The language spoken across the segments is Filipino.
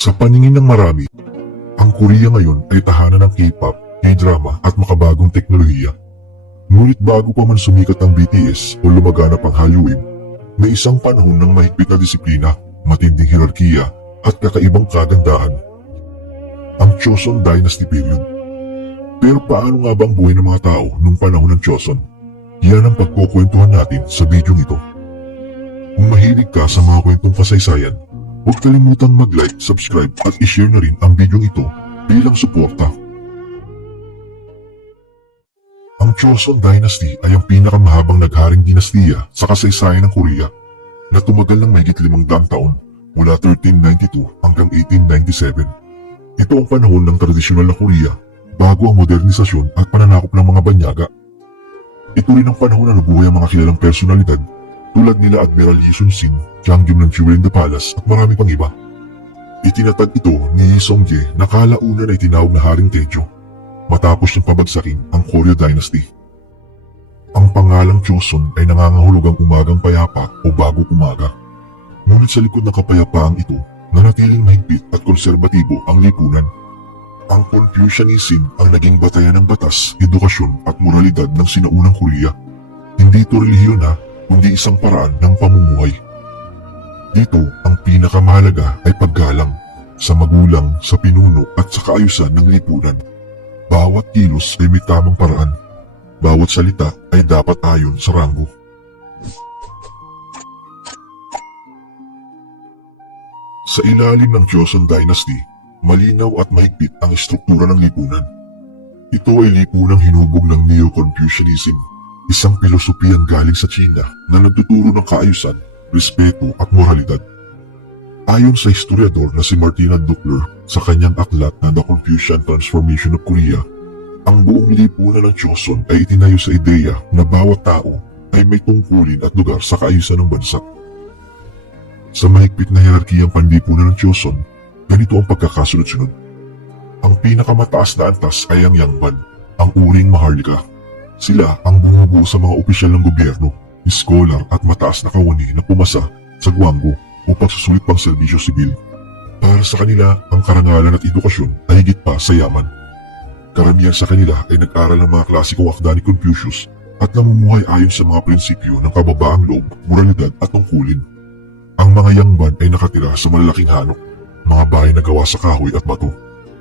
Sa paningin ng marami, ang Korea ngayon ay tahanan ng K-pop, K-drama at makabagong teknolohiya. Ngunit bago pa man sumikat ang BTS o lumaganap ang Hallyu Wave, may isang panahon ng mahigpit na disiplina, matinding hierarkiya at kakaibang kagandahan. Ang Choson Dynasty period. Pero paano nga bang buhay ng mga tao nung panahon ng Choson? Yan ang pagkukwentuhan natin sa video ito. Kung mahilig ka sa mga kwentong kasaysayan, huwag kalimutang mag-like, subscribe at i-share na rin ang video ito bilang suporta. Ang Choson Dynasty ay ang pinakamahabang nagharing dinastiya sa kasaysayan ng Korea na tumagal ng mahigit limang daang taon mula 1392 hanggang 1897. Ito ang panahon ng tradisyonal na Korea bago ang modernisasyon at pananakop ng mga banyaga. Ito rin ang panahon na nabuhay ang mga kilalang personalidad tulad nila Admiral Lee Sun-sin, Changyum ng Jewel in the Palace at marami pang iba. Itinatag ito ni Lee Song-jae na kalaunan ay tinawag na Haring Tejo matapos niyang pabagsakin ang Koryo Dynasty. Ang pangalang Choson ay nangangahulugang umagang payapa o bago umaga. Ngunit sa likod ng kapayapaang ito, nanatiling mahigpit at konserbatibo ang lipunan. Ang Confucianism ang naging batayan ng batas, edukasyon at moralidad ng sinaunang Korea. Hindi ito relihiyon ha, kundi isang paraan ng pamumuhay. Dito, ang pinakamahalaga ay paggalang sa magulang, sa pinuno at sa kaayusan ng lipunan. Bawat kilos ay may tamang paraan. Bawat salita ay dapat ayon sa ranggo. Sa ilalim ng Joseon Dynasty, malinaw at mahigpit ang estruktura ng lipunan. Ito ay lipunang hinubog ng Neo-Confucianism, isang pilosopiyang galing sa China na nagtuturo ng kaayusan, respeto at moralidad. Ayon sa historiador na si Martina Duckler sa kanyang aklat na The Confucian Transformation of Korea, ang buong lipunan ng Joseon ay itinayo sa ideya na bawat tao ay may tungkulin at lugar sa kaayusan ng bansa. Sa mahigpit na hierarkiyang panlipunan ng Joseon, ganito ang pagkakasunod-sunod. Ang pinakamataas na antas ay ang Yangban, ang uring Maharlika. Sila ang bumubuo sa mga opisyal ng gobyerno, scholar at mataas na kawani na pumasa sa Guanggo o pagsusulit pang serbisyo sibil. Para sa kanila, ang karangalan at edukasyon ay higit pa sa yaman. Karamihan sa kanila ay nag-aral ng mga klasikong akda ni Confucius at namumuhay ayon sa mga prinsipyo ng kababaang loob, moralidad at tungkulin. Ang mga Yangban ay nakatira sa malalaking hanok, mga bahay na gawa sa kahoy at bato.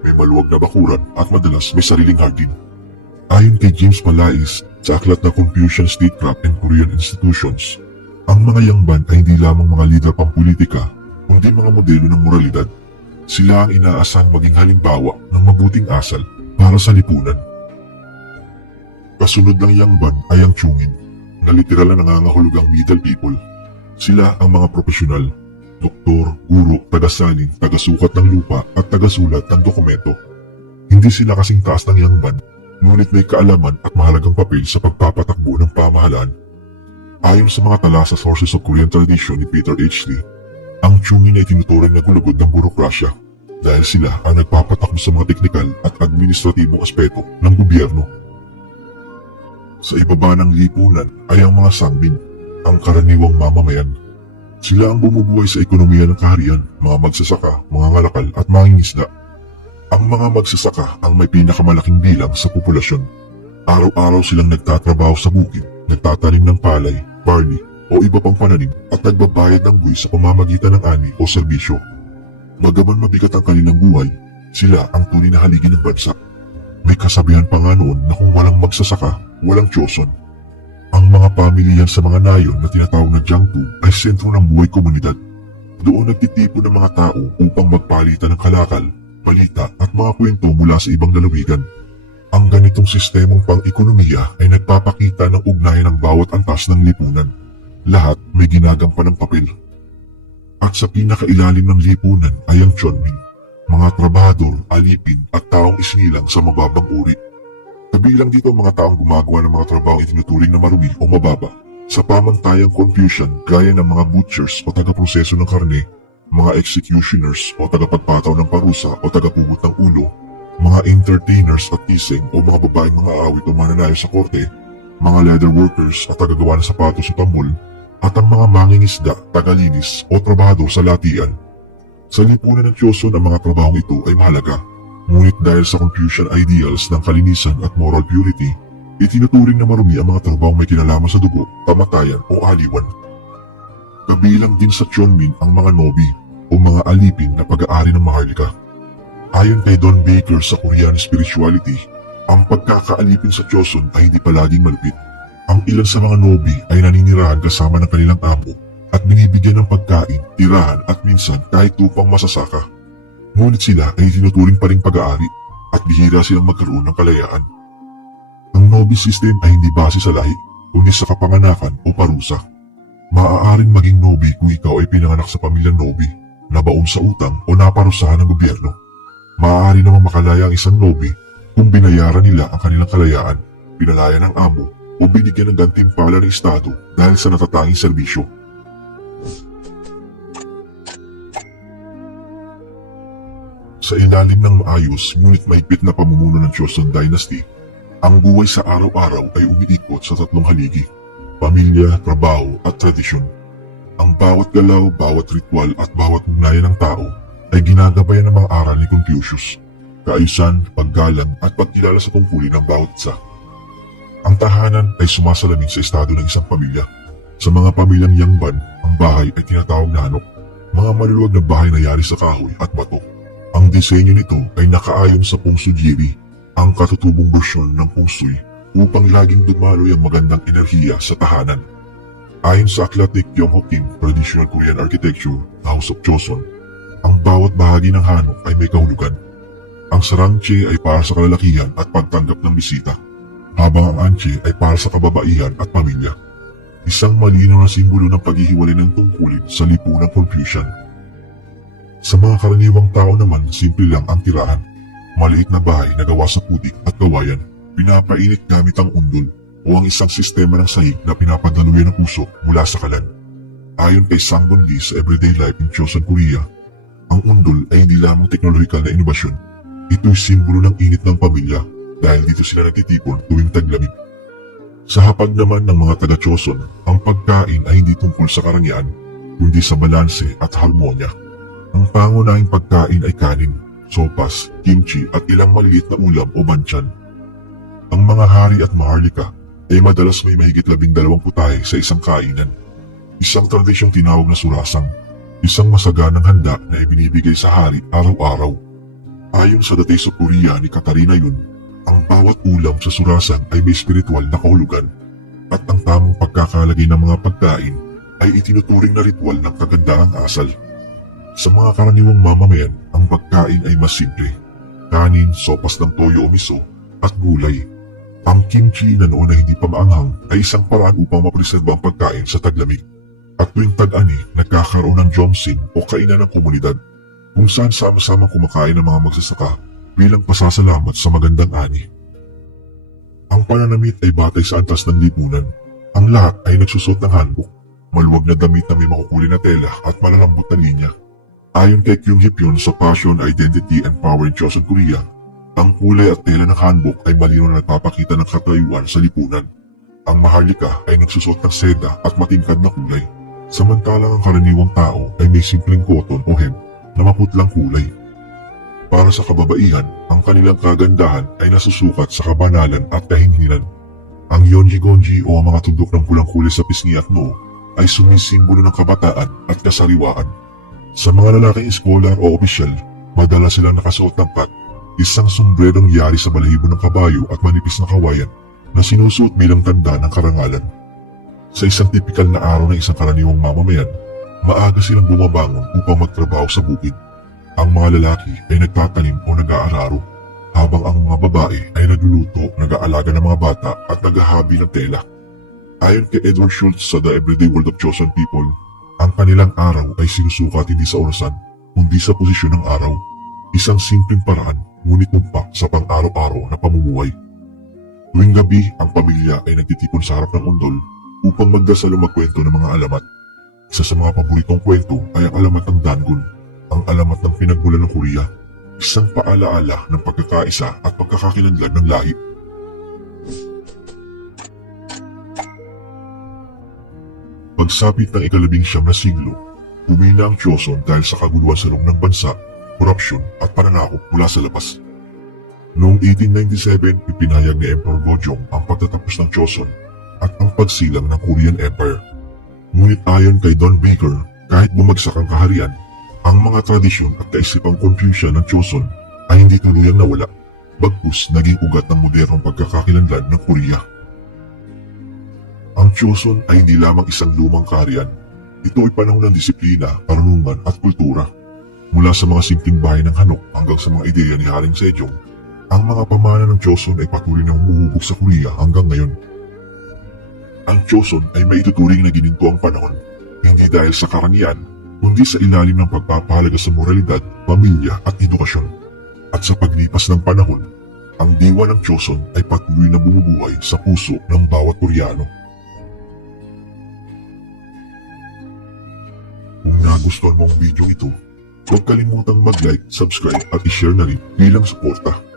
May maluwag na bakuran at madalas may sariling hardin. Ayon kay James Palais sa aklat na Confucian Statecraft and Korean Institutions, ang mga Yangban ay hindi lamang mga lider pampolitika, kundi mga modelo ng moralidad. Sila ang inaasang maging halimbawa ng mabuting asal para sa lipunan. Kasunod ng Yangban ay ang Chungin, na literal na nangangahulugang middle people. Sila ang mga profesional, doktor, guro, tagasanin, tagasukat ng lupa at tagasulat ng dokumento. Hindi sila kasing taas ng Yangban, ngunit may kaalaman at mahalagang papel sa pagpapatakbo ng pamahalaan. Ayon sa mga tala sa Sources of Korean Tradition ni Peter H. Lee, ang Chungin ay tinuturing na gulugod ng burokrasya dahil sila ang nagpapatakbo sa mga teknikal at administratibong aspeto ng gobyerno. Sa ibaba ng lipunan ay ang mga sangbin, ang karaniwang mamamayan. Sila ang bumubuhay sa ekonomiya ng kaharian, mga magsasaka, mga ngalakal at mangingisda. Ang mga magsasaka ang may pinakamalaking bilang sa populasyon. Araw-araw silang nagtatrabaho sa bukid, nagtatanim ng palay, barley o iba pang pananim at nagbabayad ng buwis sa pamamagitan ng ani o serbisyo. Bagaman mabigat ang kanilang buhay, sila ang tunay na haligi ng bansa. May kasabihan pa nga noon na kung walang magsasaka, walang Choson. Ang mga pamilya sa mga nayon na tinatawag na Jiangtu ay sentro ng buhay komunidad. Doon nagtitipon ng mga tao upang magpalitan ng kalakal, balita at mga kwento mula sa ibang lalawigan. Ang ganitong sistemang pang-ekonomiya ay nagpapakita ng ugnayan ng bawat antas ng lipunan. Lahat may ginagampan ng papel. At sa pinakailalim ng lipunan ay ang Chonmin, mga trabahador, alipin at taong isinilang sa mababang uri. Kabilang dito ang mga taong gumagawa ng mga trabahong itinuturing na marumi o mababa sa pamantayang confusion gaya ng mga butchers o taga-proseso ng karne, mga executioners o tagapagpataw ng parusa o tagapugot ng ulo, mga entertainers at iseng o mga babaeng mga awit o mananayo sa korte, mga leather workers at tagagawa ng sapatos o tamol, at ang mga mangingisda, tagalinis o trabahador sa latian. Sa lipunan ng Choson ang mga trabahong ito ay mahalaga. Ngunit dahil sa Confucian ideals ng kalinisan at moral purity, itinuturing na marumi ang mga trabahong may kinalaman sa dugo, kamatayan o aliwan. Kabilang din sa Chonmin ang mga nobi o mga alipin na pag-aari ng Maharlika. Ayon kay Don Baker sa Korean spirituality, ang pagkakaalipin sa Choson ay hindi palaging malupit. Ang ilan sa mga nobi ay naninirahan kasama ng kanilang amo at binibigyan ng pagkain, tirahan at minsan kahit upang masasaka. Ngunit sila ay tinuturing pa ring pag-aari at bihira silang magkaroon ng kalayaan. Ang nobi system ay hindi base sa lahi, kundi sa kapanganakan o parusa. Maaaring maging nobi kung ikaw ay pinanganak sa pamilyang nobi, nabaon sa utang o naparusahan ng gobyerno. Maaari namang makalaya ang isang nobi kung binayaran nila ang kanilang kalayaan, pinalaya ng amo o binigyan ng gantimpala ng estado dahil sa natatanging serbisyo. Sa ilalim ng maayos ngunit mahigpit na pamumuno ng Joseon Dynasty, ang buhay sa araw-araw ay umiikot sa tatlong haligi, pamilya, trabaho at tradisyon. Ang bawat galaw, bawat ritual at bawat ugnayan ng tao ay ginagabayan ng mga aral ni Confucius, kaayusan, paggalang at pagkilala sa tungkulin ng bawat isa. Ang tahanan ay sumasalamin sa estado ng isang pamilya. Sa mga pamilyang Yangban, ang bahay ay tinatawag na hanok, mga maluluwag na bahay na yari sa kahoy at bato. Ang disenyo nito ay nakaayon sa Feng Shui ang katutubong bersyon ng Feng Shui upang laging dumaloy ang magandang enerhiya sa tahanan. Ayon sa aklat ni Kyung Kim, Traditional Korean Architecture, House of Joseon, ang bawat bahagi ng hanok ay may kahulugan. Ang sarangche ay para sa kalalakihan at pagtanggap ng bisita, habang ang anche ay para sa kababaihan at pamilya. Isang malinaw na simbolo ng paghihiwalay ng tungkulin sa lipunang Confucian. Sa mga karaniwang tao naman, simple lang ang tirahan. Maliit na bahay na gawa sa putik at kawayan, pinapainit gamit ang undol o ang isang sistema ng sahig na pinapadaluyan ng usok mula sa kalan. Ayon kay Sangbon Lee sa Everyday Life in Chosun, Korea, ang undol ay hindi lamang teknolohikal na inobasyon. Ito'y simbolo ng init ng pamilya dahil dito sila nagtitipon tuwing taglamig. Sa hapag naman ng mga taga-Choson, ang pagkain ay hindi tungkol sa karangyaan, kundi sa balanse at harmonya. Ang pangunahing pagkain ay kanin, sopas, kimchi at ilang maliliit na ulam o banchan. Ang mga hari at maharlika ay madalas may mahigit labing dalawang putahe sa isang kainan. Isang tradisyong tinawag na surasang, isang masaganang handa na ibinibigay sa hari araw-araw. Ayon sa Taste of Korea ni Katarina Yun, ang bawat ulam sa surasang ay may spiritual na kahulugan at ang tamang pagkakalagay ng mga pagkain ay itinuturing na ritual ng kagandaang asal. Sa mga karaniwang mamamayan, ang pagkain ay mas simple. Kanin, sopas ng toyo o miso, at gulay. Ang kimchi na noon ay hindi pa maanghang ay isang paraan upang mapreserba ang pagkain sa taglamig. At tuwing tag-ani, nagkakaroon ng jomsin o kainan ng komunidad kung saan sama-sama kumakain ng mga magsasaka bilang pasasalamat sa magandang ani. Ang pananamit ay batay sa antas ng lipunan. Ang lahat ay nagsusot ng hanbok, maluwag na damit na may makukulay na tela at malalambot na linya. Ayon kay Kyung Hipyon sa Passion, Identity and Power in Chosun Korea, ang kulay at tela ng hanbok ay malino na nagpapakita ng katayuan sa lipunan. Ang maharlika ay nagsusot ng seda at matingkad na kulay, samantalang ang karaniwang tao ay may simpleng cotton o hemp na maputlang kulay. Para sa kababaihan, ang kanilang kagandahan ay nasusukat sa kabanalan at kahinhinan. Ang yonji-gonji o ang mga tundok ng pulang kulay sa pisngi at noo ay sumisimbolo ng kabataan at kasariwaan. Sa mga lalaking scholar o opisyal, madalas silang nakasuot ng pat, isang sombrerong yari sa balahibo ng kabayo at manipis na kawayan na sinusuot bilang tanda ng karangalan. Sa isang tipikal na araw ng isang karaniwang mamamayan, maaga silang bumabangon upang magtrabaho sa bukid. Ang mga lalaki ay nagtatanim o nag-aararo, habang ang mga babae ay nagluluto, nag-aalaga ng mga bata at naghahabi ng tela. Ayon kay Edward Schultz sa The Everyday World of Chosen People, ang kanilang araw ay sinusukat hindi sa orasan, kundi sa posisyon ng araw. Isang simpleng paraan, ngunit tumpak sa pang-araw-araw na pamumuhay. Tuwing gabi, ang pamilya ay nagtitipon sa harap ng undol upang magdasal o magkwento ng mga alamat. Isa sa mga paboritong kwento ay ang alamat ng Dangun, ang alamat ng pinagmulan ng Korea. Isang paalaala ng pagkakaisa at pagkakakilanlan ng lahi. Pagsapit ng ikalabing siyam na siglo, Humina ang Choson dahil sa kaguluhan sa loob ng bansa, korupsyon at pananakop mula sa labas. Noong 1897, ipinahayag ni Emperor Gojong ang pagtatapos ng Choson at ang pagsilang ng Korean Empire. Ngunit ayon kay Don Baker, kahit bumagsak ang kaharian, ang mga tradisyon at kaisipang Confucian ng Choson ay hindi tuluyang nawala, bagkus naging ugat ng modernong pagkakakilanlan ng Korea. Ang Choson ay hindi lamang isang lumang kaharian. Ito ay panahon ng disiplina, karunungan at kultura. Mula sa mga simpleng bahay ng Hanok hanggang sa mga ideya ni Haring Sejong, ang mga pamana ng Choson ay patuloy na humuhubog sa Korea hanggang ngayon. Ang Choson ay maituturing na gininto ang panahon, hindi dahil sa karangian, kundi sa ilalim ng pagpapahalaga sa moralidad, pamilya at edukasyon. At sa paglipas ng panahon, ang diwa ng Choson ay patuloy na bumubuhay sa puso ng bawat Koreano. Kung nagustuhan mo ang video ito, huwag kalimutang mag-like, subscribe at i-share na rin bilang suporta.